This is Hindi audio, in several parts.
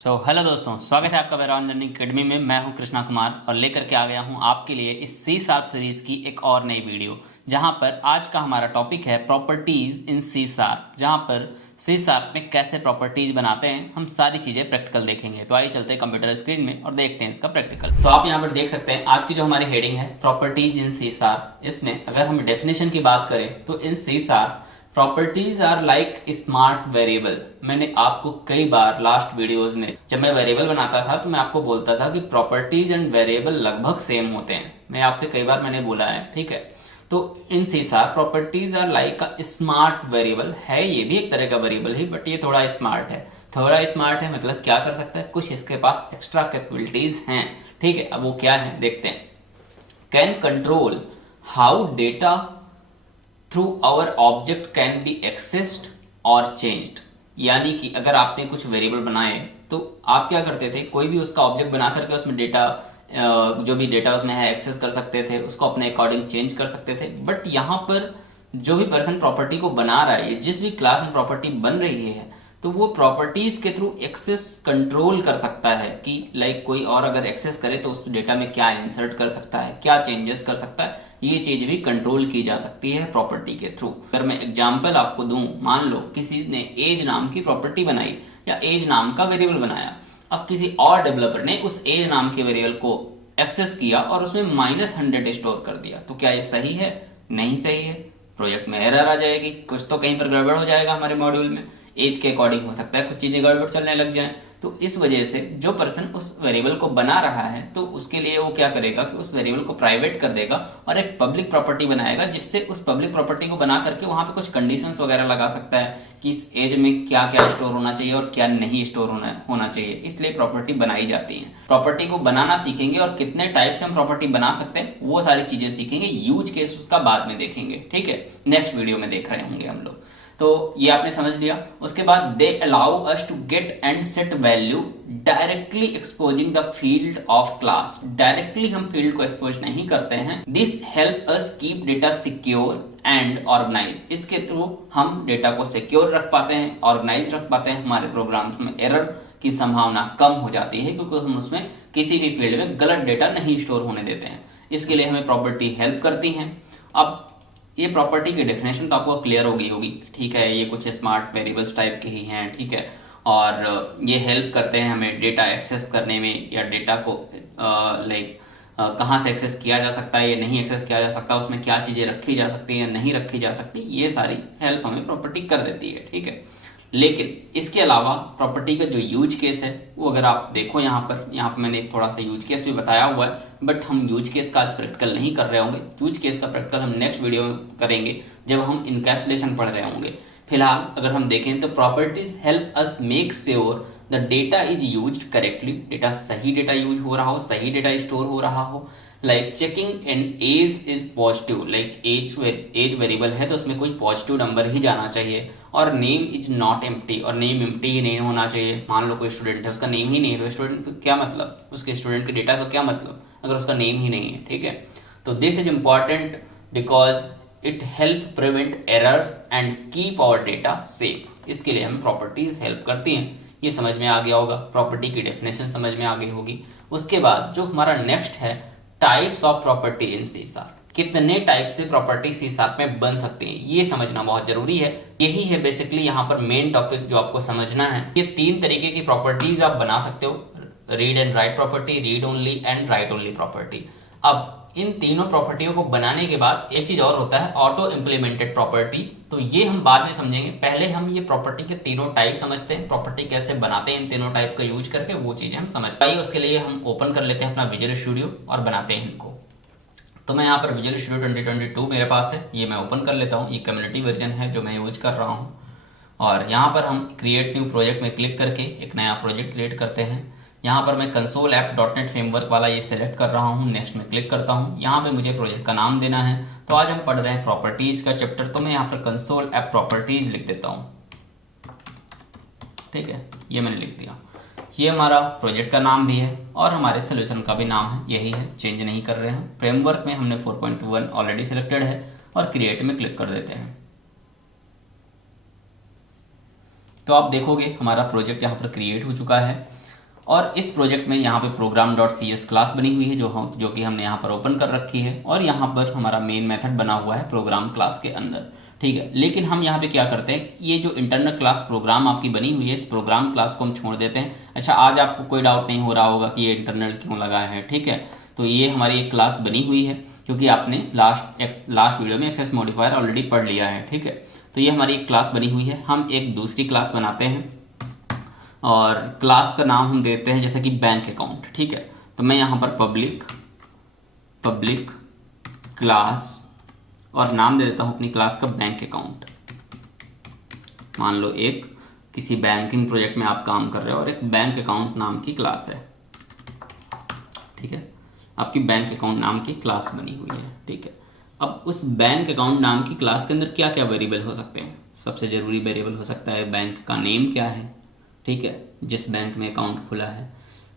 हेलो दोस्तों, स्वागत है आपका वेरान लर्निंग अकेडमी में। मैं हूं कृष्णा कुमार और लेकर के आ गया हूं आपके लिए इस सी शार्प सीरीज की एक और नई वीडियो, जहां पर आज का हमारा टॉपिक है प्रॉपर्टीज इन सी शार्प। जहां पर सी शार्प में कैसे प्रॉपर्टीज बनाते हैं हम सारी चीजें प्रैक्टिकल देखेंगे। तो आइए चलते हैं कंप्यूटर स्क्रीन में और देखते हैं इसका प्रैक्टिकल। तो आप यहाँ पर देख सकते हैं आज की जो हमारी हेडिंग है प्रॉपर्टीज इन सी शार्प। इसमें अगर हम डेफिनेशन की बात करें तो in C sharp properties are like smart variable. मैंने आपको कई बार लास्ट वीडियोस में जब मैं वेरिएबल बनाता था तो मैं आपको बोलता था कि प्रॉपर्टीज एंड वेरिएबल लगभग सेम होते हैं। मैं आपसे कई बार मैंने बोला है, ठीक है। तो in C sharp properties are like a smart variable है। ये भी एक तरह का वेरिएबल है बट ये थोड़ा स्मार्ट है। थोड़ा स्मार्ट है मतलब क्या कर सकता है, कुछ इसके पास एक्स्ट्रा कैपेबिलिटीज हैं, ठीक है। अब वो क्या है देखते हैं। Can control how data through our object can be accessed और चेंज्ड। यानी कि अगर आपने कुछ वेरिएबल बनाए तो आप क्या करते थे, कोई भी उसका ऑब्जेक्ट बना करके उसमें डेटा जो भी डेटा उसमें है एक्सेस कर सकते थे, उसको अपने अकॉर्डिंग चेंज कर सकते थे। बट यहाँ पर जो भी पर्सन प्रॉपर्टी को बना रहा है, जिस भी क्लास में प्रॉपर्टी बन रही है, तो वो प्रॉपर्टीज के थ्रू एक्सेस कंट्रोल कर सकता है कि लाइक कोई और अगर एक्सेस करे तो उस डेटा में क्या इंसर्ट कर सकता है, क्या चेंजेस कर सकता है, ये चीज भी कंट्रोल की जा सकती है प्रॉपर्टी के थ्रू। अगर मैं एग्जांपल आपको दूं, मान लो किसी ने एज नाम की प्रॉपर्टी बनाई या एज नाम का वेरिएबल बनाया। अब किसी और डेवलपर ने उस एज नाम के वेरिएबल को एक्सेस किया और उसमें -100 स्टोर कर दिया, तो क्या ये सही है? नहीं सही है। प्रोजेक्ट में एरर आ जाएगी, कुछ तो कहीं पर गड़बड़ हो जाएगा हमारे मॉड्यूल में। एज के अकॉर्डिंग हो सकता है कुछ चीजें गड़बड़ चलने लग जाए। तो इस वजह से जो पर्सन उस वेरिएबल को बना रहा है तो उसके लिए वो क्या करेगा कि उस वेरिएबल को प्राइवेट कर देगा और एक पब्लिक प्रॉपर्टी बनाएगा, जिससे उस पब्लिक प्रॉपर्टी को बना करके वहां पे कुछ कंडीशंस वगैरह लगा सकता है कि इस एज में क्या क्या स्टोर होना चाहिए और क्या नहीं स्टोर होना चाहिए। इसलिए प्रॉपर्टी बनाई जाती है। प्रॉपर्टी को बनाना सीखेंगे और कितने टाइप से हम प्रॉपर्टी बना सकते हैं वो सारी चीजें सीखेंगे। यूज केस उसका बाद में देखेंगे, ठीक है, नेक्स्ट वीडियो में देख रहे होंगे हम लोग। तो ये आपने समझ लिया। उसके बाद they allow us to get and set value directly exposing the field of class. Directly हम फील्ड को एक्सपोज नहीं करते हैं। This help us keep data secure and organize. इसके थ्रू हम डेटा को सिक्योर रख पाते हैं, ऑर्गेनाइज रख पाते हैं। हमारे प्रोग्राम्स में एरर की संभावना कम हो जाती है क्योंकि हम उसमें किसी भी फील्ड में गलत डेटा नहीं स्टोर होने देते हैं। इसके लिए हमें प्रॉपर्टी हेल्प करती हैं। अब ये प्रॉपर्टी की डेफिनेशन तो आपको क्लियर होगी, ठीक है। ये कुछ स्मार्ट वेरिएबल्स टाइप के ही हैं, ठीक है। और ये हेल्प करते हैं हमें डेटा एक्सेस करने में, या डेटा को लाइक कहाँ से एक्सेस किया जा सकता है या नहीं एक्सेस किया जा सकता, उसमें क्या चीज़ें रखी जा सकती हैं या नहीं रखी जा सकती, ये सारी हेल्प हमें प्रॉपर्टी कर देती है, ठीक है। लेकिन इसके अलावा प्रॉपर्टी का जो यूज केस है वो अगर आप देखो यहाँ पर मैंने थोड़ा सा यूज केस भी बताया हुआ है, बट हम यूज केस का आज प्रैक्टिकल नहीं कर रहे होंगे। यूज केस का प्रैक्टिकल हम नेक्स्ट वीडियो में करेंगे जब हम इनकैप्सुलेशन पढ़ रहे होंगे। फिलहाल अगर हम देखें तो properties help us make sure the data is used correctly. Data सही डेटा यूज हो रहा हो, सही डेटा स्टोर हो रहा हो। Like checking and age is positive. Like age variable है तो उसमें कोई पॉजिटिव नंबर ही जाना चाहिए। और नेम इज नॉट एम्प्टी, और नेम एम्प्टी ही नहीं होना चाहिए। मान लो कोई स्टूडेंट है, उसका नेम ही नहीं है तो स्टूडेंट को क्या मतलब, उसके स्टूडेंट के डेटा का क्या मतलब अगर उसका नेम ही नहीं है, ठीक है। तो this is important because it help prevent errors and keep our data safe. इसके लिए हमें प्रॉपर्टीज हेल्प करती हैं। ये समझ में आ गया होगा, प्रॉपर्टी की डेफिनेशन समझ में आ गई होगी। उसके बाद जो हमारा नेक्स्ट है types of property in C sharp. कितने टाइप से प्रॉपर्टी सी शार्प में बन सकती है ये समझना बहुत जरूरी है। यही है बेसिकली यहाँ पर मेन टॉपिक जो आपको समझना है। ये 3 तरीके की प्रॉपर्टीज आप बना सकते हो, read and write property, read only and right only property. अब इन तीनों प्रॉपर्टियों को बनाने के बाद एक चीज और होता है ऑटो इम्प्लीमेंटेड प्रॉपर्टी। तो ये हम बाद में समझेंगे, पहले हम ये प्रॉपर्टी के तीनों टाइप समझते हैं, प्रॉपर्टी कैसे बनाते हैं इन तीनों टाइप का यूज करके, वो चीजें हम समझ पाइए। उसके लिए हम ओपन कर लेते हैं अपना विजुअल स्टूडियो और बनाते हैं इनको। तो मैं यहाँ पर विजुअल स्टूडियो 2022 मेरे पास है, ये मैं ओपन कर लेता हूँ। ये कम्युनिटी वर्जन है जो मैं यूज कर रहा हूँ। और यहाँ पर हम क्रिएट न्यू प्रोजेक्ट में क्लिक करके एक नया प्रोजेक्ट क्रिएट करते हैं। यहाँ पर मैं कंसोल ऐप .NET फ्रेमवर्क वाला ये सेलेक्ट कर रहा हूँ, नेक्स्ट में क्लिक करता हूँ। यहाँ पे मुझे प्रोजेक्ट का नाम देना है। तो आज हम पढ़ रहे हैं प्रॉपर्टीज का चैप्टर, तो मैं यहाँ पर कंसोल ऐप प्रॉपर्टीज लिख देता हूँ, ठीक है। ये मैंने लिख दिया। ये हमारा प्रोजेक्ट का नाम भी है और हमारे सोल्यूशन का भी नाम है, यही है, चेंज नहीं कर रहे हैं। फ्रेमवर्क में हमने 4.1 ऑलरेडी सिलेक्टेड है और क्रिएट में क्लिक कर देते हैं। तो आप देखोगे हमारा प्रोजेक्ट यहाँ पर क्रिएट हो चुका है। और इस प्रोजेक्ट में यहाँ पे program.cs क्लास बनी हुई है जो कि हमने यहाँ पर ओपन कर रखी है, और यहाँ पर हमारा मेन मेथड बना हुआ है प्रोग्राम क्लास के अंदर, ठीक है। लेकिन हम यहाँ पे क्या करते हैं, ये जो इंटरनल क्लास प्रोग्राम आपकी बनी हुई है, इस प्रोग्राम क्लास को हम छोड़ देते हैं। अच्छा, आज आपको कोई डाउट नहीं हो रहा होगा कि ये इंटरनल क्यों लगा है, ठीक है। तो ये हमारी एक क्लास बनी हुई है क्योंकि आपने लास्ट वीडियो में एक्सेस मॉडिफायर ऑलरेडी पढ़ लिया है, ठीक है। तो ये हमारी एक क्लास बनी हुई है। हम एक दूसरी क्लास बनाते हैं और क्लास का नाम हम देते हैं जैसे कि बैंक अकाउंट, ठीक है। तो मैं यहाँ पर पब्लिक क्लास और नाम दे देता हूँ अपनी क्लास का बैंक अकाउंट। मान लो एक किसी बैंकिंग प्रोजेक्ट में आप काम कर रहे हो और एक बैंक अकाउंट नाम की क्लास है, ठीक है। आपकी बैंक अकाउंट नाम की क्लास बनी हुई है, ठीक है। अब उस बैंक अकाउंट नाम की क्लास के अंदर क्या क्या वेरिएबल हो सकते हैं। सबसे ज़रूरी वेरिएबल हो सकता है बैंक का नेम क्या है, ठीक है, जिस बैंक में अकाउंट खुला है,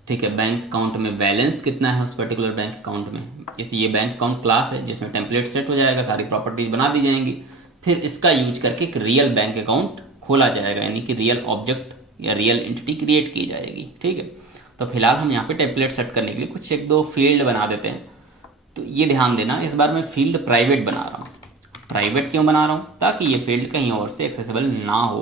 ठीक है। बैंक अकाउंट में बैलेंस कितना है उस पर्टिकुलर बैंक अकाउंट में। इसलिए ये बैंक अकाउंट क्लास है जिसमें टेम्पलेट सेट हो जाएगा, सारी प्रॉपर्टीज बना दी जाएंगी। फिर इसका यूज करके एक रियल बैंक अकाउंट खोला जाएगा, यानी कि रियल ऑब्जेक्ट या रियल एंटिटी क्रिएट की जाएगी, ठीक है। तो फिलहाल हम यहाँ पे टेम्पलेट सेट करने के लिए कुछ एक दो फील्ड बना देते हैं। तो ये ध्यान देना, इस बार मैं फील्ड प्राइवेट बना रहा हूँ। प्राइवेट क्यों बना रहा हूँ, ताकि ये फील्ड कहीं और से एक्सेसिबल ना हो,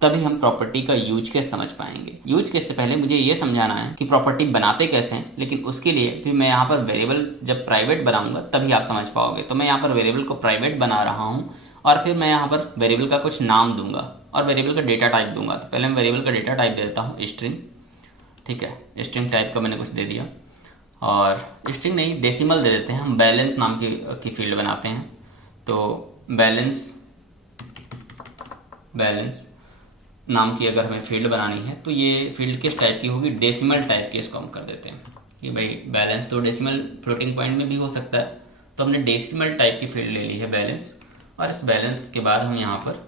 तभी हम प्रॉपर्टी का यूज केस समझ पाएंगे। यूज केस से पहले मुझे ये समझाना है कि प्रॉपर्टी बनाते कैसे हैं, लेकिन उसके लिए फिर मैं यहाँ पर वेरिएबल जब प्राइवेट बनाऊंगा तभी आप समझ पाओगे। तो मैं यहाँ पर वेरिएबल को प्राइवेट बना रहा हूँ और फिर मैं यहाँ पर वेरिएबल का कुछ नाम दूंगा और वेरिएबल का डेटा टाइप दूंगा। तो पहले मैं वेरिएबल का डेटा टाइप दे देता हूँ स्ट्रिंग, ठीक है। स्ट्रिंग टाइप का मैंने कुछ दे दिया, और स्ट्रिंग नहीं डेसिमल दे देते हैं। हम बैलेंस नाम की फील्ड बनाते हैं। तो बैलेंस नाम की अगर हमें फील्ड बनानी है तो ये फील्ड किस टाइप की होगी, डेसिमल टाइप की। इसको हम कर देते हैं कि भाई बैलेंस तो डेसिमल फ्लोटिंग पॉइंट में भी हो सकता है, तो हमने डेसिमल टाइप की फील्ड ले ली है बैलेंस, और इस बैलेंस के बाद हम यहाँ पर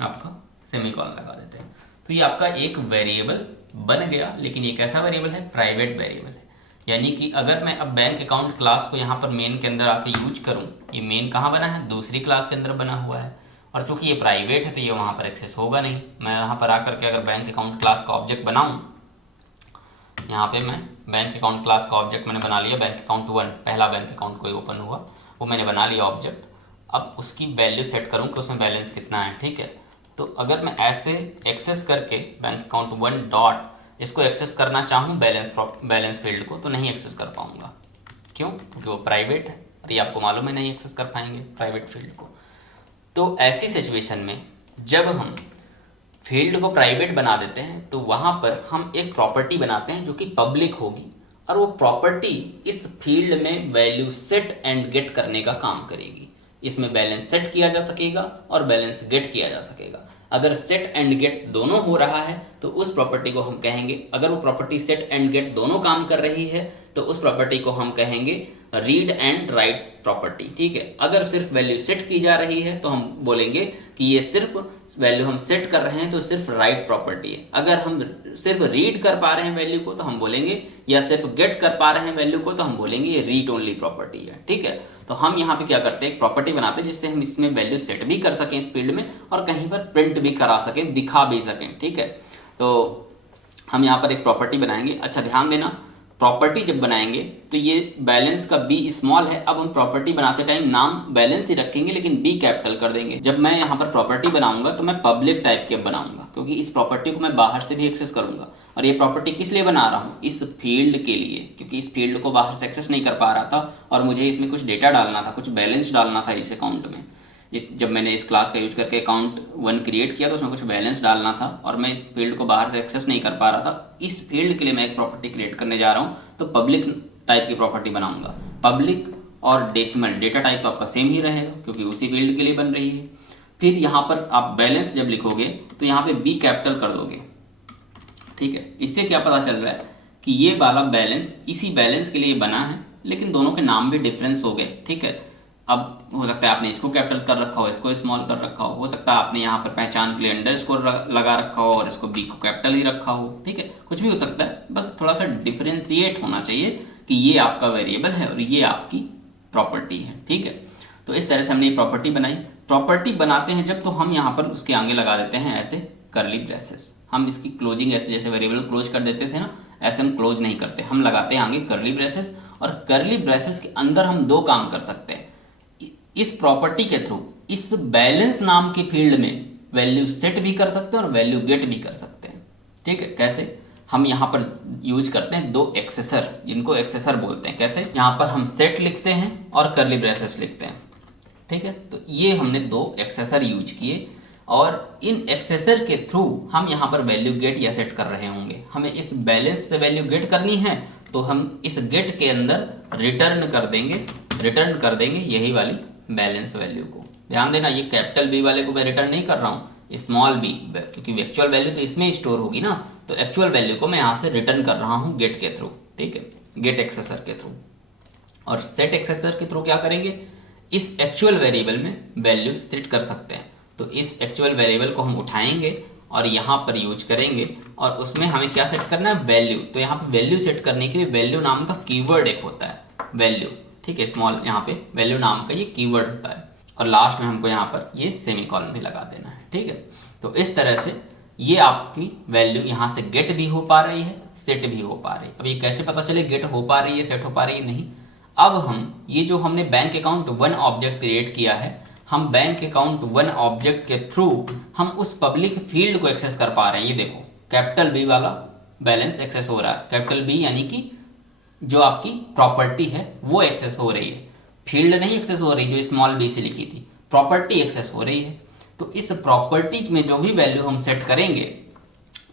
आपका सेमीकोलन लगा देते हैं। तो ये आपका एक वेरिएबल बन गया, लेकिन ये कैसा वेरिएबल है, प्राइवेट वेरिएबल है। यानी कि अगर मैं अब बैंक अकाउंट क्लास को यहाँ पर मेन के अंदर आके यूज करूँ, ये मेन कहाँ बना है, दूसरी क्लास के अंदर बना हुआ है, और चूंकि ये प्राइवेट है तो ये वहाँ पर एक्सेस होगा नहीं। मैं यहाँ पर आकर के अगर बैंक अकाउंट क्लास का ऑब्जेक्ट बनाऊँ, यहाँ पे मैं बैंक अकाउंट क्लास का ऑब्जेक्ट मैंने बना लिया, बैंक अकाउंट 1, पहला बैंक अकाउंट कोई ओपन हुआ वो मैंने बना लिया ऑब्जेक्ट। अब उसकी वैल्यू सेट करूँ कि उसमें बैलेंस कितना है, ठीक है। तो अगर मैं ऐसे एक्सेस करके बैंक अकाउंट 1 डॉट इसको एक्सेस करना चाहूँ बैलेंस फील्ड को, तो नहीं एक्सेस कर पाऊँगा। क्यों, क्योंकि वो प्राइवेट है और ये आपको मालूम है नहीं एक्सेस कर पाएंगे प्राइवेट फील्ड को। तो ऐसी सिचुएशन में जब हम फील्ड को प्राइवेट बना देते हैं तो वहाँ पर हम एक प्रॉपर्टी बनाते हैं जो कि पब्लिक होगी, और वो प्रॉपर्टी इस फील्ड में वैल्यू सेट एंड गेट करने का काम करेगी। इसमें बैलेंस सेट किया जा सकेगा और बैलेंस गेट किया जा सकेगा। अगर सेट एंड गेट दोनों हो रहा है तो उस प्रॉपर्टी को हम कहेंगे, अगर वो प्रॉपर्टी सेट एंड गेट दोनों काम कर रही है तो उस प्रॉपर्टी को हम कहेंगे रीड एंड राइट प्रॉपर्टी, ठीक है। अगर सिर्फ वैल्यू सेट की जा रही है तो हम बोलेंगे कि ये सिर्फ वैल्यू हम सेट कर रहे हैं तो सिर्फ राइट प्रॉपर्टी है। अगर हम सिर्फ रीड कर पा रहे हैं वैल्यू को तो हम बोलेंगे, या सिर्फ गेट कर पा रहे हैं वैल्यू को तो हम बोलेंगे ये रीड ओनली प्रॉपर्टी है, ठीक है। तो हम यहाँ पे क्या करते हैं, एक प्रॉपर्टी बनाते हैं जिससे हम इसमें वैल्यू सेट भी कर सकें इस फील्ड में, और कहीं पर प्रिंट भी करा सकें, दिखा भी सकें, ठीक है। तो हम यहाँ पर एक प्रॉपर्टी बनाएंगे। अच्छा ध्यान देना, प्रॉपर्टी जब बनाएंगे तो ये बैलेंस का बी स्मॉल है। अब हम प्रॉपर्टी बनाते टाइम नाम बैलेंस ही रखेंगे लेकिन बी कैपिटल कर देंगे। जब मैं यहाँ पर प्रॉपर्टी बनाऊंगा तो मैं पब्लिक टाइप की बनाऊंगा, क्योंकि इस प्रॉपर्टी को मैं बाहर से भी एक्सेस करूंगा। और ये प्रॉपर्टी किस लिए बना रहा हूँ, इस फील्ड के लिए, क्योंकि इस फील्ड को बाहर से एक्सेस नहीं कर पा रहा था और मुझे इसमें कुछ डेटा डालना था, कुछ बैलेंस डालना था इस अकाउंट में। जब मैंने इस क्लास का यूज करके अकाउंट 1 क्रिएट किया तो उसमें कुछ बैलेंस डालना था और मैं इस फील्ड को बाहर से एक्सेस नहीं कर पा रहा था। इस फील्ड के लिए मैं एक प्रॉपर्टी क्रिएट करने जा रहा हूँ, तो पब्लिक टाइप की प्रॉपर्टी बनाऊंगा। पब्लिक और डेसिमल डेटा टाइप तो आपका सेम ही रहेगा क्योंकि उसी फील्ड के लिए बन रही है। फिर यहाँ पर आप बैलेंस जब लिखोगे तो यहाँ पे बी कैपिटल कर दोगे, ठीक है। इससे क्या पता चल रहा है कि ये वाला बैलेंस इसी बैलेंस के लिए बना है, लेकिन दोनों के नाम भी डिफरेंस हो गए, ठीक है। अब हो सकता है आपने इसको कैपिटल कर रखा हो, इसको स्मॉल कर रखा हो सकता है आपने यहाँ पर पहचान के लिए अंडरस्कोर लगा रखा हो और इसको बी को कैपिटल ही रखा हो, ठीक है। कुछ भी हो सकता है, बस थोड़ा सा डिफरेंशिएट होना चाहिए कि ये आपका वेरिएबल है और ये आपकी प्रॉपर्टी है, ठीक है। तो इस तरह से हमने ये प्रॉपर्टी बनाई। प्रॉपर्टी बनाते हैं जब, तो हम यहाँ पर उसके आगे लगा देते हैं ऐसे कर्ली ब्रेसेस। हम इसकी क्लोजिंग ऐसे जैसे वेरिएबल क्लोज कर देते थे ना, ऐसे हम क्लोज नहीं करते, हम लगाते हैं आगे कर्ली ब्रेसेस, और कर्ली ब्रेसेस के अंदर हम दो काम कर सकते हैं। इस प्रॉपर्टी के थ्रू इस बैलेंस नाम के फील्ड में वैल्यू सेट भी कर सकते हैं और वैल्यू गेट भी कर सकते हैं। ठीक है, कैसे? हम यहाँ पर यूज करते हैं दो एक्सेसर, जिनको एक्सेसर बोलते हैं। कैसे? यहाँ पर हम सेट लिखते हैं और कर्ली ब्रेसेस लिखते हैं। ठीक है, तो ये हमने दो एक्सेसर यूज किए, और इन एक्सेसर के थ्रू हम यहाँ पर वैल्यू गेट या सेट कर रहे होंगे। हमें इस बैलेंस से वैल्यू गेट करनी है, तो हम इस गेट के अंदर रिटर्न कर देंगे यही वाली बैलेंस वैल्यू को। ध्यान देना, ये कैपिटल बी वाले को मैं रिटर्न नहीं कर रहा हूँ, स्मॉल बी, क्योंकि एक्चुअल वैल्यू तो इसमें स्टोर होगी ना, तो एक्चुअल वैल्यू को मैं यहाँ से रिटर्न कर रहा हूँ गेट के थ्रू। ठीक है, गेट एक्सेसर के थ्रू। और सेट एक्सेसर के थ्रू क्या करेंगे, इस एक्चुअल वेरिएबल में वैल्यू सेट कर सकते हैं। तो इस एक्चुअल वेरिएबल को हम उठाएंगे और यहाँ पर यूज करेंगे, और उसमें हमें क्या सेट करना है, वैल्यू। तो यहाँ पे वैल्यू सेट करने के लिए वैल्यू नाम का कीवर्ड एक होता है, वैल्यू। ठीक है, स्मॉल, यहाँ पे वैल्यू नाम का ये कीवर्ड होता है, और लास्ट में हमको यहाँ पर ये सेमीकोलन भी लगा देना है। ठीक है, तो इस तरह से ये आपकी वैल्यू यहाँ से गेट भी हो पा रही है, सेट भी हो पा रही है। अब ये कैसे पता चले गेट हो पा रही है, सेट हो पा रही है? नहीं, अब हम ये जो हमने बैंक अकाउंट 1 ऑब्जेक्ट क्रिएट किया है, हम बैंक अकाउंट 1 ऑब्जेक्ट के थ्रू हम उस पब्लिक फील्ड को एक्सेस कर पा रहे हैं। ये देखो, कैपिटल बी वाला बैलेंस एक्सेस हो रहा है। कैपिटल बी यानी कि जो आपकी प्रॉपर्टी है वो एक्सेस हो रही है, फील्ड नहीं एक्सेस हो रही जो स्मॉल बी से लिखी थी, प्रॉपर्टी एक्सेस हो रही है। तो इस प्रॉपर्टी में जो भी वैल्यू हम सेट करेंगे,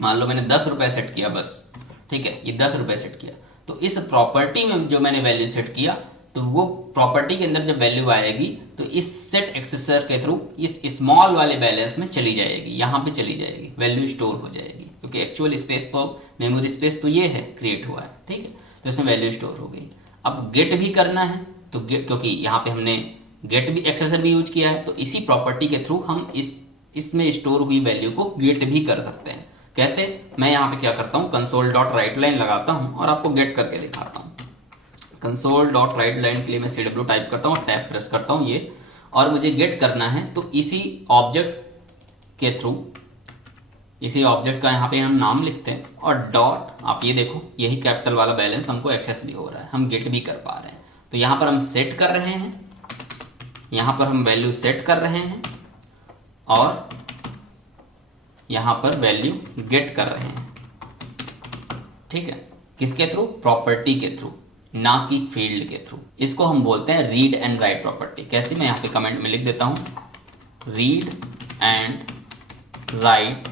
मान लो मैंने 10 रुपये सेट किया बस, ठीक है, ये 10 रुपये सेट किया, तो इस प्रॉपर्टी में जो मैंने वैल्यू सेट किया, तो वो प्रॉपर्टी के अंदर जब वैल्यू आएगी तो इस सेट एक्सेसर के थ्रू इस स्मॉल वाले बैलेंस में चली जाएगी, यहाँ पे चली जाएगी, वैल्यू स्टोर हो जाएगी, क्योंकि एक्चुअल स्पेस तो मेमोरी स्पेस तो ये है क्रिएट हुआ है। ठीक है, तो इसमें वैल्यू स्टोर हो गई। अब गेट भी करना है, तो गेट, क्योंकि यहाँ पे हमने गेट भी एक्सेसर भी यूज किया है, तो इसी प्रॉपर्टी के थ्रू हम इसमें स्टोर हुई वैल्यू को गेट भी कर सकते हैं। कैसे? मैं यहाँ पे क्या करता हूँ, कंसोल डॉट राइट लाइन लगाता हूँ और आपको गेट करके दिखाता हूँ। कंसोल डॉट राइट लाइन के लिए मैं CW टाइप करता हूँ, टैब प्रेस करता हूँ ये, और मुझे गेट करना है, तो इसी ऑब्जेक्ट के थ्रू, इसी ऑब्जेक्ट का यहाँ पे हम नाम लिखते हैं, और डॉट, आप ये देखो यही कैपिटल वाला बैलेंस हमको एक्सेस भी हो रहा है, हम गेट भी कर पा रहे हैं। तो यहाँ पर हम सेट कर रहे हैं, यहाँ पर हम वैल्यू सेट कर रहे हैं, और यहाँ पर वैल्यू गेट कर रहे हैं। ठीक है, किसके थ्रू? प्रॉपर्टी के थ्रू, ना कि फील्ड के थ्रू। इसको हम बोलते हैं रीड एंड राइट प्रॉपर्टी। कैसे? मैं यहाँ पे कमेंट में लिख देता हूँ, रीड एंड राइट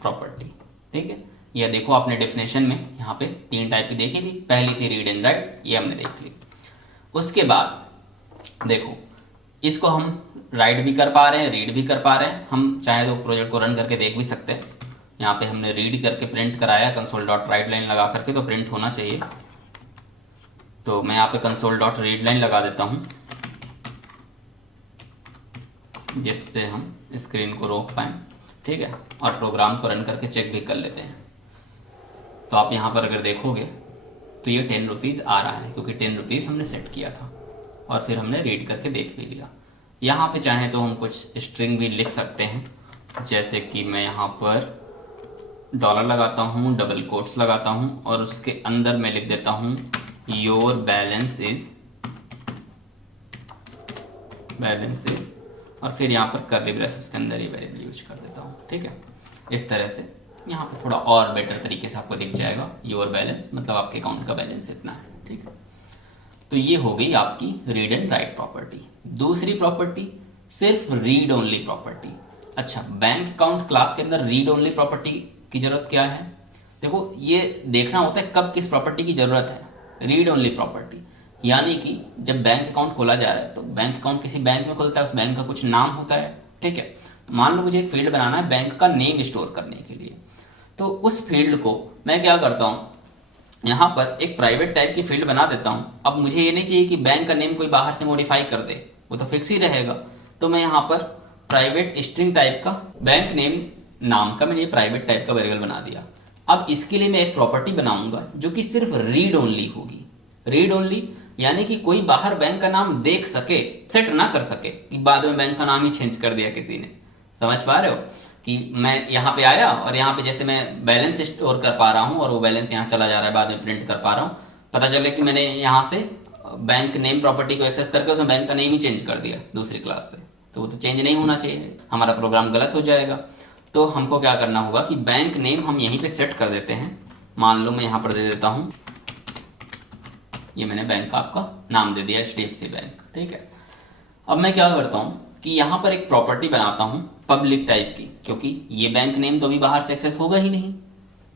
प्रॉपर्टी। ठीक है, यह देखो आपने डेफिनेशन में यहाँ पे 3 टाइप की देखी थी, पहली थी रीड एंड राइट, ये हमने देख ली। उसके बाद देखो, इसको हम राइट भी कर पा रहे हैं, रीड भी कर पा रहे हैं। हम चाहे तो प्रोजेक्ट को रन करके देख भी सकते हैं। यहाँ पे हमने रीड करके प्रिंट कराया कंसोल डॉट राइट लाइन लगा करके, तो प्रिंट होना चाहिए। तो मैं यहाँ पे कंसोल डॉट रीड लाइन लगा देता हूँ, जिससे हम स्क्रीन को रोक पाएँ। ठीक है, और प्रोग्राम को रन करके चेक भी कर लेते हैं। तो आप यहाँ पर अगर देखोगे तो ये 10 रुपीज़ आ रहा है, क्योंकि 10 रुपीज़ हमने सेट किया था, और फिर हमने रीड करके देख भी लिया। यहाँ पे चाहें तो हम कुछ स्ट्रिंग भी लिख सकते हैं, जैसे कि मैं यहाँ पर डॉलर लगाता हूँ, डबल कोट्स लगाता हूँ, और उसके अंदर मैं लिख देता हूँ योर बैलेंस इज, और फिर यहाँ पर कर्ली ब्रेसेस के अंदर ये वेरिएबल यूज कर देता हूँ। ठीक है, इस तरह से यहाँ पे थोड़ा और बेटर तरीके से आपको दिख जाएगा योर बैलेंस, मतलब आपके अकाउंट का बैलेंस इतना है। ठीक है, तो ये हो गई आपकी रीड एंड राइट प्रॉपर्टी। दूसरी प्रॉपर्टी सिर्फ रीड ओनली प्रॉपर्टी। अच्छा, बैंक अकाउंट क्लास के अंदर रीड ओनली प्रॉपर्टी की जरूरत क्या है? देखो, ये देखना होता है कब किस प्रॉपर्टी की जरूरत है। रीड ओनली प्रॉपर्टी यानी कि जब बैंक अकाउंट खोला जा रहा है, तो बैंक अकाउंट किसी बैंक में खुलता है, उस बैंक का कुछ नाम होता है। ठीक है, मान लो मुझे एक फील्ड बनाना है बैंक का नेम स्टोर करने के लिए, तो उस फील्ड को मैं क्या करता हूँ, यहाँ पर एक प्राइवेट टाइप की फील्ड बना देता हूँ। अब मुझे ये नहीं चाहिए कि बैंक का नेम कोई बाहर से मॉडिफाई कर दे, वो तो फिक्स ही रहेगा। तो मैं यहाँ पर प्राइवेट स्ट्रिंग टाइप का बैंक नेम नाम का मैंने प्राइवेट टाइप का वेरिएबल बना दिया। अब इसके लिए मैं एक प्रॉपर्टी बनाऊंगा जो कि सिर्फ रीड ओनली होगी। रीड ओनली यानी कि कोई बाहर बैंक का नाम देख सके, सेट ना कर सके कि बाद में बैंक का नाम ही चेंज कर दिया किसी ने। समझ पा रहे हो? कि मैं यहाँ पे आया और यहाँ पे जैसे मैं बैलेंस स्टोर कर पा रहा हूँ और वो बैलेंस यहाँ चला जा रहा है, बाद में प्रिंट कर पा रहा हूँ। पता चले कि मैंने यहाँ से बैंक नेम प्रॉपर्टी को एक्सेस करके उसमें बैंक का नेम ही चेंज कर दिया दूसरी क्लास से, तो वो तो चेंज नहीं होना चाहिए, हमारा प्रोग्राम गलत हो जाएगा। तो हमको क्या करना होगा कि बैंक नेम हम यहीं पे सेट कर देते हैं। मान लो मैं यहाँ पर दे देता हूँ, ये मैंने बैंक का आपका नाम दे दिया HDFC बैंक, ठीक है। अब मैं क्या करता हूँ कि यहाँ पर एक प्रॉपर्टी बनाता हूँ पब्लिक टाइप की, क्योंकि ये बैंक नेम तो अभी बाहर से एक्सेस होगा ही नहीं।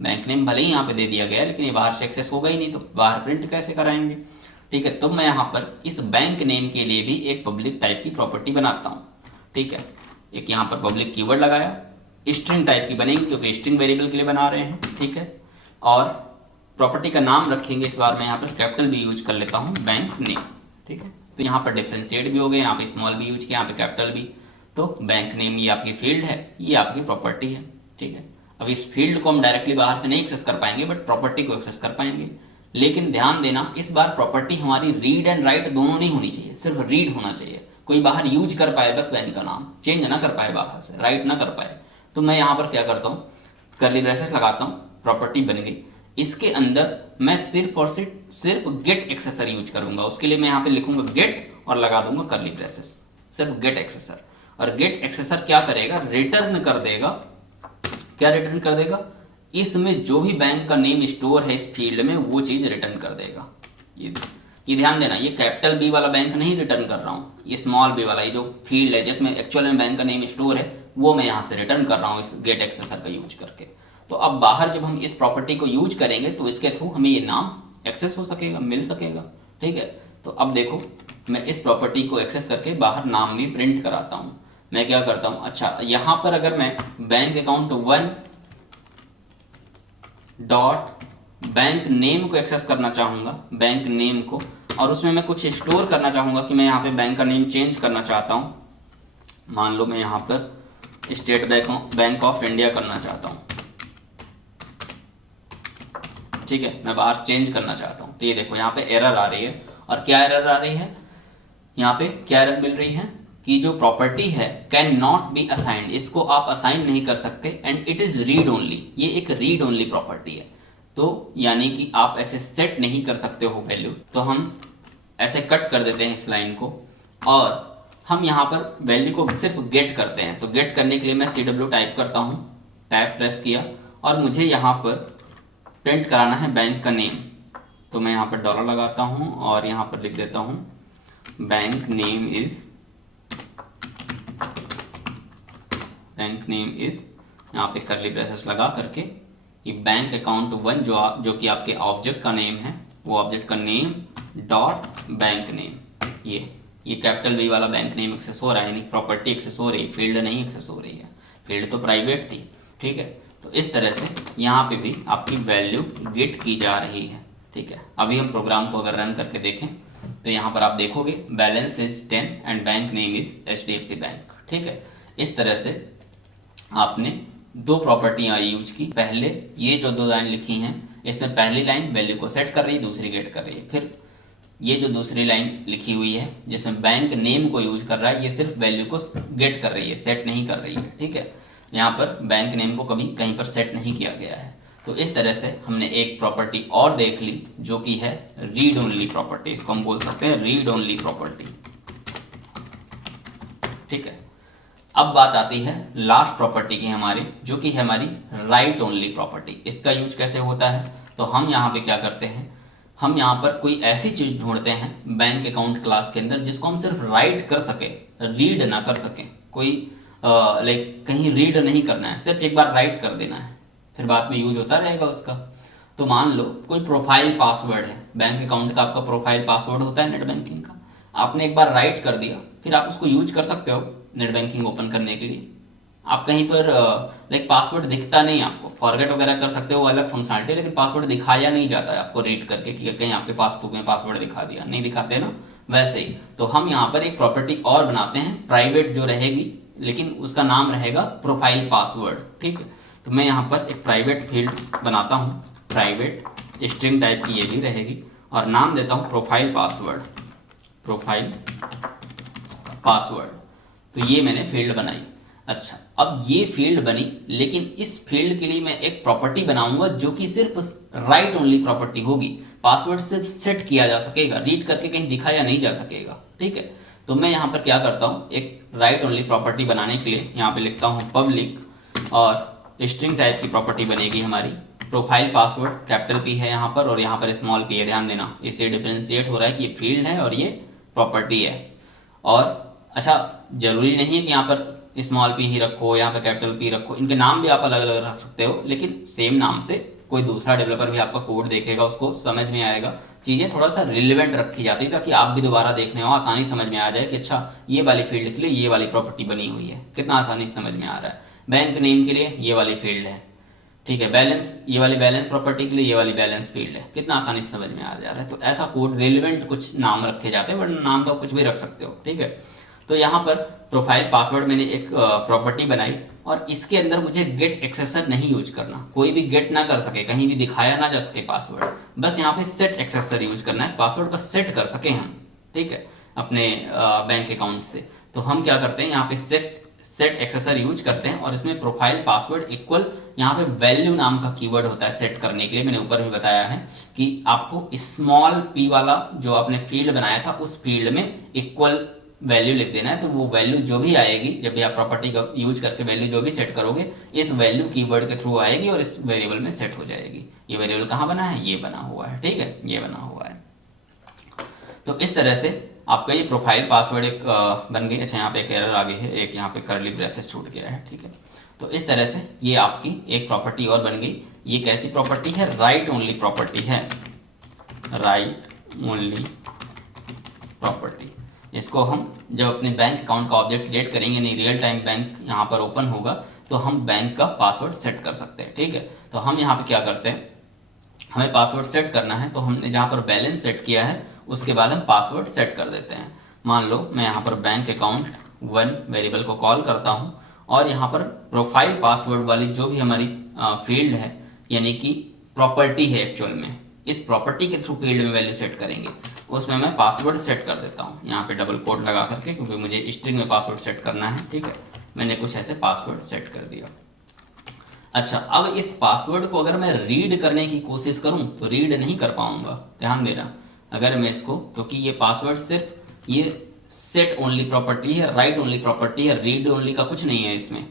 बैंक नेम भले ही यहाँ पे दे दिया गया लेकिन ये बाहर से एक्सेस होगा ही नहीं, तो बाहर प्रिंट कैसे कराएंगे, ठीक है। तो मैं यहाँ पर इस बैंक नेम के लिए भी एक पब्लिक टाइप की प्रॉपर्टी बनाता हूँ, ठीक है। एक यहाँ पर पब्लिक कीवर्ड लगाया, स्ट्रिंग टाइप की बनेगी क्योंकि स्ट्रिंग वेरिएबल के लिए बना रहे हैं, ठीक है। और प्रॉपर्टी का नाम रखेंगे, इस बार मैं यहाँ पर कैपिटल भी यूज कर लेता हूँ, बैंक नेम, ठीक है। तो यहाँ पर डिफ्रेंशिएट भी हो गए, यहाँ पे स्मॉल भी यूज किया, यहाँ पे कैपिटल भी। तो बैंक नेम ये आपकी फील्ड है, ये आपकी प्रॉपर्टी है, ठीक है। अब इस फील्ड को हम डायरेक्टली बाहर से नहीं एक्सेस कर पाएंगे, बट प्रॉपर्टी को एक्सेस कर पाएंगे। लेकिन ध्यान देना, इस बार प्रॉपर्टी हमारी रीड एंड राइट दोनों नहीं होनी चाहिए, सिर्फ रीड होना चाहिए। कोई बाहर यूज कर पाए बस बैंक का नाम, चेंज ना कर पाए बाहर से, राइट ना कर पाए। तो मैं यहाँ पर क्या करता हूँ, कर्ली ब्रेसेस लगाता हूँ, प्रॉपर्टी बन गई। इसके अंदर मैं सिर्फ और सिर्फ गेट एक्सेसर यूज करूंगा। उसके लिए मैं यहाँ पे लिखूंगा गेट और लगा दूंगा कर्ली ब्रेसेस, सिर्फ गेट एक्सेसर। और गेट एक्सेसर क्या करेगा, रिटर्न कर देगा। क्या रिटर्न कर देगा, इसमें जो भी बैंक का नेम स्टोर है इस फील्ड में वो चीज रिटर्न कर देगा। ये ध्यान देना, ये कैपिटल बी वाला बैंक नहीं रिटर्न कर रहा हूँ, ये स्मॉल बी वाला, ये जो फील्ड है जिसमें एक्चुअल में बैंक का नेम स्टोर है वो मैं यहाँ से रिटर्न कर रहा हूँ इस गेट एक्सेसर का यूज करके। तो अब बाहर जब हम इस प्रॉपर्टी को यूज करेंगे तो इसके थ्रू हमें ये नाम एक्सेस हो सकेगा, मिल सकेगा, ठीक है। तो अब देखो, मैं इस प्रॉपर्टी को एक्सेस करके बाहर नाम भी प्रिंट कराता हूँ। मैं क्या करता हूँ, अच्छा यहाँ पर अगर मैं bank account 1 dot bank name को एक्सेस करना चाहूंगा, बैंक नेम को, और उसमें मैं कुछ स्टोर करना चाहूंगा कि मैं यहाँ पे बैंक का नेम चेंज करना चाहता हूँ। मान लो मैं यहाँ पर स्टेट बैंक ऑफ इंडिया करना चाहता हूँ, ठीक है, मैं बाहर चेंज करना चाहता हूँ। तो ये देखो यहाँ पे एरर आ रही है, और क्या एरर आ रही है, यहाँ पे क्या एरर मिल रही है कि जो प्रॉपर्टी है कैन नॉट बी असाइंड, इसको आप असाइन नहीं कर सकते, and it is read only, ये एक रीड ओनली प्रॉपर्टी है। तो यानी कि आप ऐसे सेट नहीं कर सकते हो वैल्यू। तो हम ऐसे कट कर देते हैं इस लाइन को, और हम यहाँ पर वैल्यू को सिर्फ गेट करते हैं। तो गेट करने के लिए मैं CW टाइप करता हूँ, टैब प्रेस किया, और मुझे यहाँ पर प्रिंट कराना है बैंक का नेम। तो मैं यहाँ पर डॉलर लगाता हूँ और यहाँ पर लिख देता हूँ बैंक नेम इज, यहाँ पे कर्ली ब्रेसेस लगा करके ये बैंक अकाउंट 1 जो कि आपके ऑब्जेक्ट का नेम है, वो ऑब्जेक्ट का नेम डॉट बैंक नेम, ये कैपिटल बी वाला बैंक नेम एक्सेस हो रहा है, यानी प्रॉपर्टी एक्सेस हो रही है, फील्ड नहीं एक्सेस हो रही है। फील्ड तो प्राइवेट थी, ठीक है। तो इस तरह से यहाँ पे भी आपकी वैल्यू गेट की जा रही है, ठीक है। अभी हम प्रोग्राम को अगर रन करके देखें तो यहाँ पर आप देखोगे balance is 10 and bank name is HDFC bank, ठीक है। इस तरह से आपने दो प्रॉपर्टियां यूज की। पहले ये जो दो लाइन लिखी हैं, इसमें पहली लाइन वैल्यू को सेट कर रही है, दूसरी गेट कर रही है। फिर ये जो दूसरी लाइन लिखी हुई है जिसमें बैंक नेम को यूज कर रहा है, ये सिर्फ वैल्यू को गेट कर रही है, सेट नहीं कर रही है, ठीक है। यहाँ पर बैंक नेम को कभी कहीं पर सेट नहीं किया गया है। तो इस तरह से हमने एक प्रॉपर्टी और देख ली जो कि है रीड ओनली प्रॉपर्टी, इसको हम बोल सकते हैं रीड ओनली प्रॉपर्टी, ठीक है। अब बात आती है लास्ट प्रॉपर्टी की हमारी, जो कि है हमारी राइट ओनली प्रॉपर्टी। इसका यूज कैसे होता है, तो हम यहाँ पे क्या करते हैं, हम यहाँ पर कोई ऐसी चीज ढूंढते हैं बैंक अकाउंट क्लास के अंदर जिसको हम सिर्फ राइट कर सके, रीड ना कर सके। कोई लाइक कहीं रीड नहीं करना है, सिर्फ एक बार राइट कर देना है, फिर बाद में यूज होता रहेगा उसका। तो मान लो कोई प्रोफाइल पासवर्ड है, बैंक अकाउंट का आपका प्रोफाइल पासवर्ड होता है नेट बैंकिंग का, आपने एक बार राइट कर दिया, फिर आप उसको यूज कर सकते हो नेट बैंकिंग ओपन करने के लिए। आप कहीं पर लाइक पासवर्ड दिखता नहीं, आपको फॉरगेट वगैरह कर सकते हो, अलग फंक्शनलिटी, लेकिन पासवर्ड दिखाया नहीं जाता है आपको रीड करके कि कहीं आपके पासबुक में पासवर्ड दिखा दिया, नहीं दिखाते ना, वैसे ही। तो हम यहाँ पर एक प्रॉपर्टी और बनाते हैं प्राइवेट जो रहेगी, लेकिन उसका नाम रहेगा प्रोफाइल पासवर्ड, ठीक है। तो मैं यहाँ पर एक प्राइवेट फील्ड बनाता हूँ, प्राइवेट स्ट्रिंग टाइप की ये भी रहेगी, और नाम देता हूँ प्रोफाइल पासवर्ड, प्रोफाइल पासवर्ड। तो ये मैंने फील्ड बनाई। अच्छा, अब ये फील्ड बनी, लेकिन इस फील्ड के लिए मैं एक प्रॉपर्टी बनाऊंगा जो कि सिर्फ राइट ओनली प्रॉपर्टी होगी। पासवर्ड सिर्फ सेट किया जा सकेगा, रीड करके कहीं दिखाया नहीं जा सकेगा। ठीक है, तो मैं यहाँ पर क्या करता हूँ, एक राइट ओनली प्रॉपर्टी बनाने के लिए यहाँ पे लिखता हूँ पब्लिक, और स्ट्रिंग टाइप की प्रॉपर्टी बनेगी हमारी। प्रोफाइल पासवर्ड कैपिटल पी है यहाँ पर, और यहाँ पर स्मॉल पी है। ध्यान देना, इससे डिफ्रेंशिएट हो रहा है कि ये फील्ड है और ये प्रॉपर्टी है। और अच्छा, जरूरी नहीं है कि यहाँ पर स्मॉल पी ही रखो, यहाँ पे कैपिटल पी रखो, इनके नाम भी आप अलग अलग रख सकते हो, लेकिन सेम नाम से कोई दूसरा डेवलपर भी आपका कोड देखेगा, उसको समझ में आएगा। चीजें थोड़ा सा रिलेवेंट रखी जाती है ताकि आप भी दोबारा देखने हो आसानी समझ में आ जाए कि अच्छा ये वाली फील्ड के लिए ये वाली प्रॉपर्टी बनी हुई है, कितना आसानी से समझ में आ रहा है। बैंक नेम के लिए ये वाली फील्ड है, ठीक है। बैलेंस, ये वाली बैलेंस प्रॉपर्टी के लिए ये वाली बैलेंस फील्ड है, कितना आसानी से समझ में आ जा रहा है। तो ऐसा कोड रिलेवेंट कुछ नाम रखे जाते हैं, वरना नाम तो कुछ भी रख सकते हो। ठीक है, तो यहाँ पर प्रोफाइल पासवर्ड मैंने एक प्रॉपर्टी बनाई, और इसके अंदर मुझे गेट एक्सेसर नहीं यूज करना, कोई भी गेट ना कर सके, कहीं भी दिखाया ना जा सके पासवर्ड। बस यहाँ पे सेट एक्सेसर यूज करना है, पासवर्ड बस सेट कर सके हम। ठीक है, अपने बैंक अकाउंट से। तो हम क्या करते हैं, यहाँ पे सेट एक्सेसर यूज करते हैं, और इसमें प्रोफाइल पासवर्ड इक्वल यहाँ पे वैल्यू नाम का कीवर्ड होता है सेट करने के लिए। मैंने ऊपर भी बताया है कि आपको स्मॉल पी वाला जो आपने फील्ड बनाया था उस फील्ड में इक्वल वैल्यू लिख देना है। तो वो वैल्यू जो भी आएगी, जब भी आप प्रॉपर्टी का यूज करके वैल्यू जो भी सेट करोगे, इस वैल्यू कीवर्ड के थ्रू आएगी और इस वेरिएबल में सेट हो जाएगी। ये वेरिएबल कहाँ बना है, ये बना हुआ है। ठीक है, ये बना हुआ है। तो इस तरह से आपका ये प्रोफाइल पासवर्ड एक बन गई। अच्छा, यहाँ पे एक एरर आ गई है, एक यहाँ पे करली ब्रेसेस छूट गया है। ठीक है, तो इस तरह से ये आपकी एक प्रॉपर्टी और बन गई। ये कैसी प्रॉपर्टी है, राइट ओनली प्रॉपर्टी है, राइट ओनली प्रॉपर्टी। इसको हम जब अपने बैंक अकाउंट का ऑब्जेक्ट क्रिएट करेंगे, नहीं रियल टाइम बैंक यहाँ पर ओपन होगा, तो हम बैंक का पासवर्ड सेट कर सकते हैं। ठीक है, तो हम यहाँ पे क्या करते हैं, हमें पासवर्ड सेट करना है, तो हमने जहाँ पर बैलेंस सेट किया है उसके बाद हम पासवर्ड सेट कर देते हैं। मान लो मैं यहाँ पर बैंक अकाउंट 1 वेरिएबल को कॉल करता हूँ, और यहाँ पर प्रोफाइल पासवर्ड वाली जो भी हमारी फील्ड है, यानी कि प्रॉपर्टी है एक्चुअल में, इस प्रॉपर्टी के थ्रू फील्ड में वैल्यू सेट करेंगे, उसमें मैं पासवर्ड सेट कर देता हूँ यहाँ पे डबल कोड लगा करके, क्योंकि मुझे स्ट्रिंग में पासवर्ड सेट करना है। ठीक है, मैंने कुछ ऐसे पासवर्ड सेट कर दिया। अच्छा, अब इस पासवर्ड को अगर मैं रीड करने की कोशिश करूं तो रीड नहीं कर पाऊंगा। ध्यान देना, अगर मैं इसको, क्योंकि ये पासवर्ड सिर्फ ये सेट ओनली प्रॉपर्टी है, राइट ओनली प्रॉपर्टी है, रीड ओनली का कुछ नहीं है इसमें,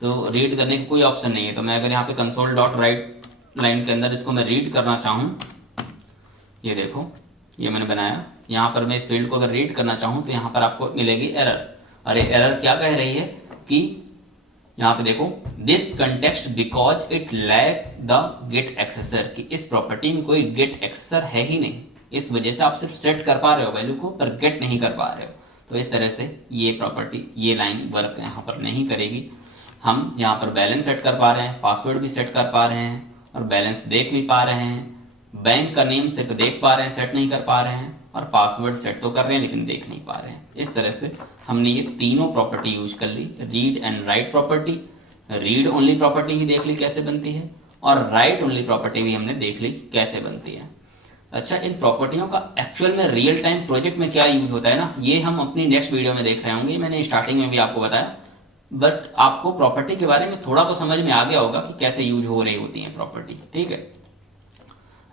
तो रीड करने की कोई ऑप्शन नहीं है। तो मैं अगर यहाँ पे कंसोल डॉट राइट लाइन के अंदर इसको मैं रीड करना चाहूँ, ये देखो ये मैंने बनाया, यहाँ पर मैं इस फील्ड को अगर रीड करना चाहूँ तो यहाँ पर आपको मिलेगी एरर। अरे एरर क्या कह रही है कि यहाँ पे देखो, this context because it lack the get accessor, कि इस प्रॉपर्टी में कोई गेट एक्सेसर है ही नहीं, इस वजह से आप सिर्फ सेट कर पा रहे हो वैल्यू को, पर गेट नहीं कर पा रहे हो। तो इस तरह से ये प्रॉपर्टी, ये लाइन वर्क यहाँ पर नहीं करेगी। हम यहाँ पर बैलेंस सेट कर पा रहे हैं, पासवर्ड भी सेट कर पा रहे हैं, और बैलेंस देख भी पा रहे हैं, बैंक का नेम सिर्फ देख पा रहे हैं, सेट नहीं कर पा रहे हैं, और पासवर्ड सेट तो कर रहे हैं लेकिन देख नहीं पा रहे हैं। इस तरह से हमने ये तीनों प्रॉपर्टी यूज कर ली, read and write property, read only property भी देख ली कैसे बनती है, और राइट ओनली प्रॉपर्टी भी हमने देख ली कैसे बनती है। अच्छा, इन प्रॉपर्टियों का एक्चुअल में रियल टाइम प्रोजेक्ट में क्या यूज होता है ना, ये हम अपनी नेक्स्ट वीडियो में देख रहे होंगे। मैंने स्टार्टिंग में भी आपको बताया, बट आपको प्रॉपर्टी के बारे में थोड़ा तो समझ में आ गया होगा कि कैसे यूज हो रही होती है प्रॉपर्टी। ठीक है,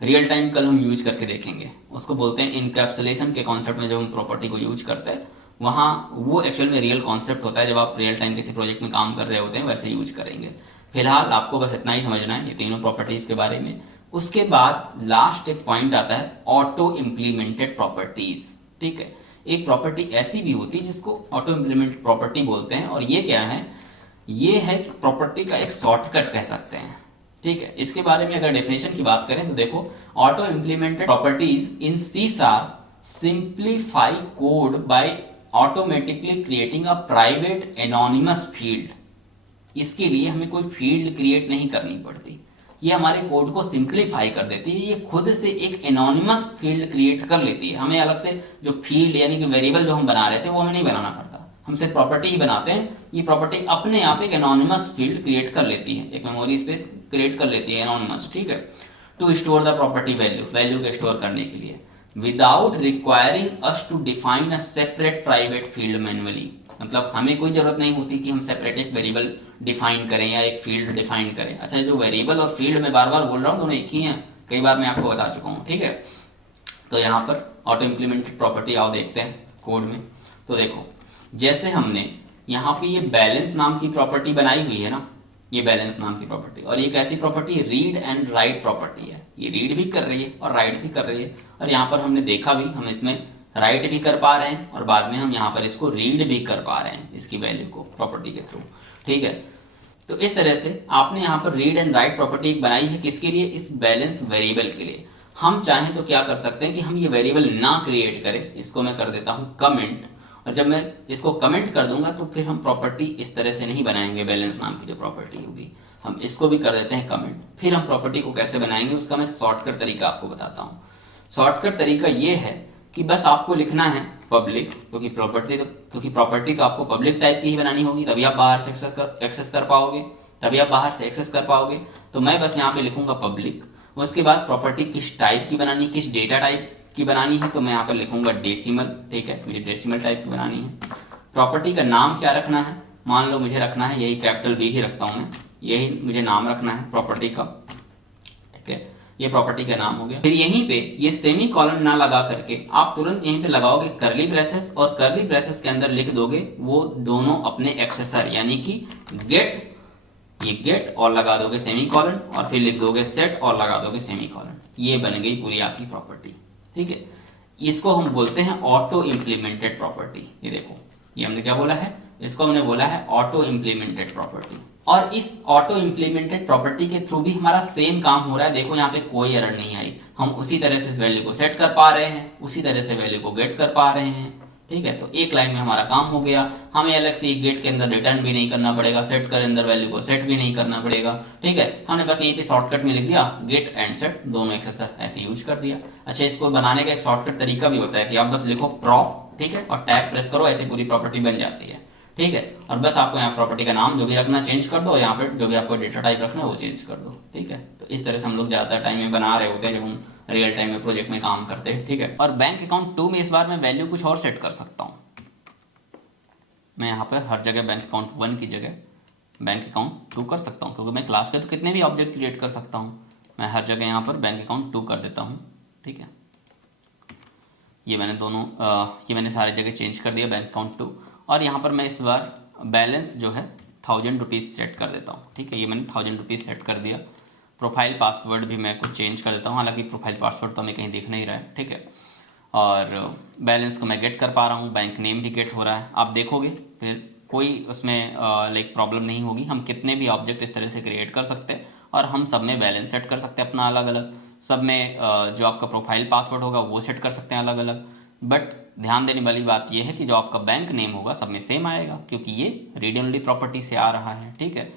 रियल टाइम कल हम यूज करके देखेंगे, उसको बोलते हैं इनकैप्सुलेशन के कॉन्सेप्ट में। जब हम प्रॉपर्टी को यूज करते हैं वहाँ वो एक्चुअल में रियल कॉन्सेप्ट होता है, जब आप रियल टाइम किसी प्रोजेक्ट में काम कर रहे होते हैं वैसे यूज करेंगे। फिलहाल आपको बस इतना ही समझना है ये तीनों प्रॉपर्टीज के बारे में। उसके बाद लास्ट एक पॉइंट आता है ऑटो इम्प्लीमेंटेड प्रॉपर्टीज। ठीक है, एक प्रॉपर्टी ऐसी भी होती है जिसको ऑटो इम्प्लीमेंटेड प्रॉपर्टी बोलते हैं, और ये क्या है, ये है कि प्रॉपर्टी का एक शॉर्टकट कह सकते हैं। ठीक है, इसके बारे में अगर डेफिनेशन की बात करें तो देखो, auto implemented properties in C sharp simplify code by automatically creating a private anonymous field. इसके लिए हमें कोई फील्ड क्रिएट नहीं करनी पड़ती, ये हमारे कोड को सिंप्लीफाई कर देती है, ये खुद से एक एनोनिमस फील्ड क्रिएट कर लेती है। हमें अलग से जो फील्ड यानी कि वेरिएबल जो हम बना रहे थे वो हमें नहीं बनाना पड़ता, हम सिर्फ प्रॉपर्टी ही बनाते हैं। ये प्रॉपर्टी अपने आप एक एनोनिमस फील्ड क्रिएट कर लेती है, एक मेमोरी स्पेस क्रिएट कर लेती है एनोनिमस। ठीक है, to store the property value, value को स्टोर करने के लिए, without requiring us to define a separate private field manually. मतलब हमें कोई जरूरत नहीं होती कि हम सेपरेट एक वेरिएबल डिफाइन करें या एक फील्ड डिफाइन करें। अच्छा, जो वेरिएबल और फील्ड में बार बार बोल रहा हूँ दोनों एक ही हैं, कई बार मैं आपको बता चुका हूँ, ठीक है। तो यहाँ पर ऑटो इम्प्लीमेंटेड प्रॉपर्टी आओ देखते हैं कोड में। तो देखो, जैसे हमने यहाँ पे ये बैलेंस नाम की प्रॉपर्टी बनाई हुई है ना, ये बैलेंस नाम की प्रॉपर्टी, और ये कैसी property, read and write property है। ये रीड भी कर रही है और राइट भी कर रही है, और यहाँ पर हमने देखा भी हम इसमें राइट भी कर पा रहे हैं और बाद में हम यहाँ पर इसको रीड भी कर पा रहे हैं इसकी वैल्यू को प्रॉपर्टी के थ्रू, ठीक है। तो इस तरह से आपने यहाँ पर रीड एंड राइट प्रॉपर्टी बनाई है, किसके लिए, इस बैलेंस वेरिएबल के लिए। हम चाहें तो क्या कर सकते हैं कि हम ये वेरिएबल ना क्रिएट करें, इसको मैं कर देता हूँ कमेंट, और जब मैं इसको कमेंट कर दूंगा तो फिर हम प्रॉपर्टी इस तरह से नहीं बनाएंगे। बैलेंस नाम की जो प्रॉपर्टी होगी हम इसको भी कर देते हैं कमेंट। फिर हम प्रॉपर्टी को कैसे बनाएंगे उसका मैं शॉर्टकट तरीका आपको बताता हूँ। शॉर्टकट तरीका ये है कि बस आपको लिखना है पब्लिक, क्योंकि प्रॉपर्टी तो आपको पब्लिक टाइप की ही बनानी होगी, तभी आप बाहर से एक्सेस कर पाओगे, तो मैं बस यहाँ पे लिखूंगा पब्लिक। उसके बाद प्रॉपर्टी किस टाइप की बनानी, किस डेटा टाइप की बनानी है, तो मैं यहाँ पर लिखूंगा डेसिमल, ठीक है, मुझे डेसिमल टाइप की बनानी है। प्रॉपर्टी का नाम क्या रखना है, मान लो मुझे रखना है यही कैपिटल बी ही रखता हूँ मैं, यही मुझे नाम रखना है प्रॉपर्टी का, ठीक है, ये प्रॉपर्टी का नाम हो गया। फिर यहीं पे ये सेमी कॉलन ना लगा करके आप तुरंत यहीं पे लगाओगे करली ब्रेसेस, और करली ब्रेसेस के अंदर लिख दोगे वो दोनों अपने एक्सेसर, यानी कि गेट, ये गेट और लगा दोगे सेमी कॉलन, और फिर लिख दोगे सेट और लगा दोगे सेमी कॉलन। ये बन गई पूरी आपकी प्रॉपर्टी, ठीक है। इसको हम बोलते हैं ऑटो इम्प्लीमेंटेड प्रॉपर्टी। ये देखो, ये हमने क्या बोला है, इसको हमने बोला है ऑटो इम्प्लीमेंटेड प्रॉपर्टी। और इस ऑटो इम्प्लीमेंटेड प्रॉपर्टी के थ्रू भी हमारा सेम काम हो रहा है। देखो यहाँ पे कोई एरर नहीं आई, हम उसी तरह से इस वैल्यू को सेट कर पा रहे हैं, उसी तरह से वैल्यू को गेट कर पा रहे हैं, ठीक है। तो एक लाइन में हमारा काम हो गया, हमें अलग से गेट के अंदर रिटर्न भी नहीं करना पड़ेगा, सेट के अंदर वैल्यू को सेट भी नहीं करना पड़ेगा, ठीक है। हमने बस यहीं पे शॉर्टकट में लिख दिया गेट एंड सेट, दोनों एक्सेसर ऐसे यूज कर दिया। अच्छा, इसको बनाने का एक शॉर्टकट तरीका भी होता है कि आप बस लिखो प्रॉप, ठीक है, और टैब प्रेस करो, ऐसी पूरी प्रॉपर्टी बन जाती है, ठीक है। और बस आपको यहाँ प्रॉपर्टी का नाम जो भी रखना चेंज कर दो, यहाँ पे जो भी आपको डेटा टाइप रखना है वो चेंज कर दो, ठीक है। तो इस तरह से हम लोग ज़्यादातर टाइम में बना रहे होते हैं जब हम रियल टाइम में प्रोजेक्ट में काम करते हैं, ठीक है। और बैंक अकाउंट 2 में इस बार मैं वैल्यू कुछ और सेट कर सकता हूँ। मैं यहाँ पर हर जगह बैंक अकाउंट 1 की जगह बैंक अकाउंट 2 कर सकता हूँ, क्योंकि मैं क्लास के तो कितने भी ऑब्जेक्ट क्रिएट कर सकता हूँ। मैं हर जगह यहाँ पर बैंक अकाउंट 2 कर देता हूँ, ठीक है। ये मैंने सारी जगह चेंज कर दिया बैंक अकाउंट 2, और यहाँ पर मैं इस बार बैलेंस जो है 1000 रुपीज़ सेट कर देता हूँ, ठीक है। ये मैंने 1000 रुपीज़ सेट कर दिया। प्रोफाइल पासवर्ड भी मैं कुछ चेंज कर देता हूँ, हालांकि प्रोफाइल पासवर्ड तो हमें कहीं दिख नहीं रहा है, ठीक है। और बैलेंस को मैं गेट कर पा रहा हूँ, बैंक नेम भी गेट हो रहा है। आप देखोगे फिर कोई उसमें लाइक प्रॉब्लम नहीं होगी। हम कितने भी ऑब्जेक्ट इस तरह से क्रिएट कर सकते हैं, और हम सब में बैलेंस सेट कर सकते हैं अपना अलग अलग, सब में जो आपका प्रोफाइल पासवर्ड होगा वो सेट कर सकते हैं अलग अलग। बट ध्यान देने वाली बात यह है कि जो आपका बैंक नेम होगा सब में सेम आएगा, क्योंकि ये रीड ओनली प्रॉपर्टी से आ रहा है, ठीक है।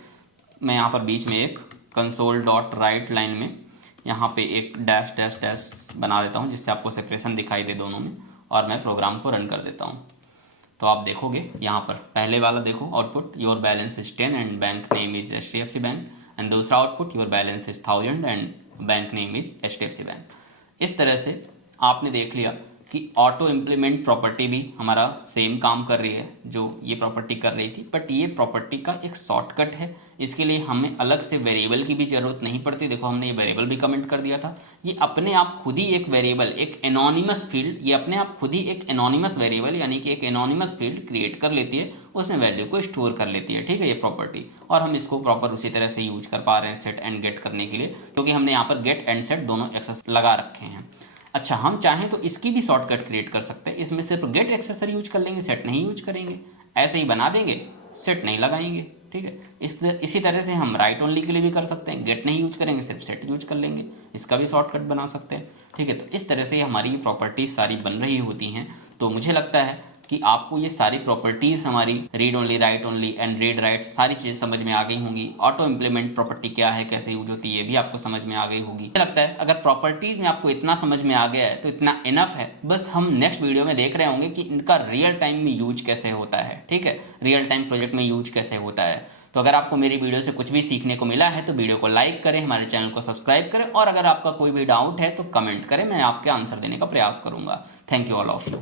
मैं यहाँ पर बीच में एक कंसोल डॉट राइट लाइन में यहाँ पे एक डैश डैश डैश बना देता हूँ, जिससे आपको सेपरेशन दिखाई दे दोनों में, और मैं प्रोग्राम को रन कर देता हूँ। तो आप देखोगे यहाँ पर पहले वाला देखो output, your balance is 10 and bank name is HDFC bank, and दूसरा output your balance is 1000 and bank name is HDFC bank. इस तरह से आपने देख लिया कि ऑटो इम्प्लीमेंट प्रॉपर्टी भी हमारा सेम काम कर रही है जो ये प्रॉपर्टी कर रही थी, बट ये प्रॉपर्टी का एक शॉर्टकट है। इसके लिए हमें अलग से वेरिएबल की भी जरूरत नहीं पड़ती। देखो, हमने ये वेरिएबल भी कमेंट कर दिया था। ये अपने आप खुद ही एक वेरिएबल, एक एनोनिमस फील्ड, ये अपने आप खुद ही एक एनोनिमस वेरिएबल यानी कि एक एनोनिमस फील्ड क्रिएट कर लेती है, उसमें वैल्यू को स्टोर कर लेती है, ठीक है, ये प्रॉपर्टी। और हम इसको प्रॉपर उसी तरह से यूज कर पा रहे हैं सेट एंड गेट करने के लिए, क्योंकि हमने यहाँ पर गेट एंड सेट दोनों एक्सेस लगा रखे हैं। अच्छा, हम चाहें तो इसकी भी शॉर्टकट क्रिएट कर सकते हैं। इसमें सिर्फ गेट एक्सेसर यूज कर लेंगे, सेट नहीं यूज करेंगे, ऐसे ही बना देंगे, सेट नहीं लगाएंगे, ठीक है। इसी तरह से हम राइट ओनली के लिए भी कर सकते हैं, गेट नहीं यूज करेंगे, सिर्फ सेट यूज कर लेंगे, इसका भी शॉर्टकट बना सकते हैं, ठीक है। तो इस तरह से हमारी प्रॉपर्टीज सारी बन रही होती हैं। तो मुझे लगता है कि आपको ये सारी प्रॉपर्टीज हमारी read only, right only and read write सारी चीज़ समझ में आ गई होंगी। ऑटो इम्प्लीमेंट प्रॉपर्टी क्या है, कैसे यूज होती है, ये भी आपको समझ में आ गई होगी। मुझे लगता है अगर प्रॉपर्टीज में आपको इतना समझ में आ गया है तो इतना इनफ है। बस हम नेक्स्ट वीडियो में देख रहे होंगे कि इनका रियल टाइम में यूज कैसे होता है, ठीक है, रियल टाइम प्रोजेक्ट में यूज कैसे होता है। तो अगर आपको मेरी वीडियो से कुछ भी सीखने को मिला है तो वीडियो को लाइक करें, हमारे चैनल को सब्सक्राइब करें, और अगर आपका कोई भी डाउट है तो कमेंट करें, मैं आपके आंसर देने का प्रयास करूंगा। Thank you all of you.